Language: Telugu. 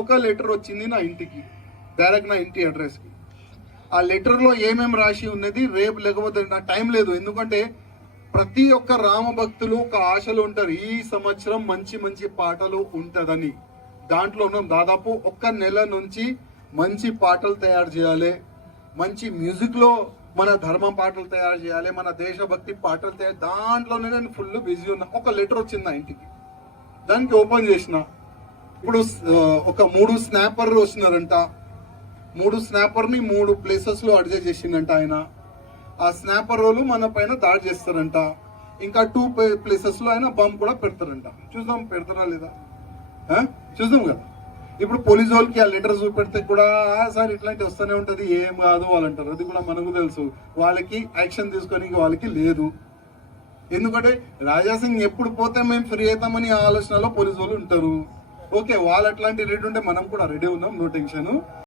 ఒక లెటర్ వచ్చింది నా ఇంటికి, డైరెక్ట్ నా ఇంటి అడ్రస్కి. ఆ లెటర్లో ఏమేమి రాసి ఉన్నది రేపు, లేకపోతే నాకు టైం లేదు. ఎందుకంటే ప్రతి ఒక్క రామ భక్తులు ఒక ఆశలు ఉంటారు, ఈ సంవత్సరం మంచి మంచి పాటలు ఉంటుందని. దాంట్లో ఉన్నాం. దాదాపు ఒక్క నెల నుంచి మంచి పాటలు తయారు చేయాలి, మంచి మ్యూజిక్లో మన ధర్మం పాటలు తయారు చేయాలి, మన దేశభక్తి పాటలు తయారు, దాంట్లోనే నేను ఫుల్ బిజీ ఉన్నా. ఒక లెటర్ వచ్చింది నా ఇంటికి, దానికి ఓపెన్ చేసిన. ఇప్పుడు ఒక 3 స్నాపర్ వస్తున్నారంట. 3 స్నాపర్ని 3 ప్లేసెస్లో అడ్జస్ట్ చేసిందంట ఆయన. ఆ స్నాపర్ వాళ్ళు మన పైన దాడి చేస్తారంట. ఇంకా 2 ప్లేసెస్లో ఆయన బాంబు కూడా పెడతారంట. చూద్దాం పెడతారా లేదా, చూద్దాం కదా. ఇప్పుడు పోలీసు వాళ్ళకి ఆ లెటర్ చూపెడితే కూడా సార్ ఇట్లాంటి వస్తూనే ఉంటుంది, ఏం కాదు వాళ్ళు అంటారు. అది కూడా మనకు తెలుసు, వాళ్ళకి యాక్షన్ తీసుకొని వాళ్ళకి లేదు. ఎందుకంటే రాజాసింగ్ ఎప్పుడు పోతే మేము ఫ్రీ అవుతామని ఆలోచనలో పోలీసు వాళ్ళు ఉంటారు. ఓకే, వాళ్ళు అట్లాంటి రెడీ ఉంటే మనం కూడా రెడీ ఉన్నాం, నో టెన్షన్.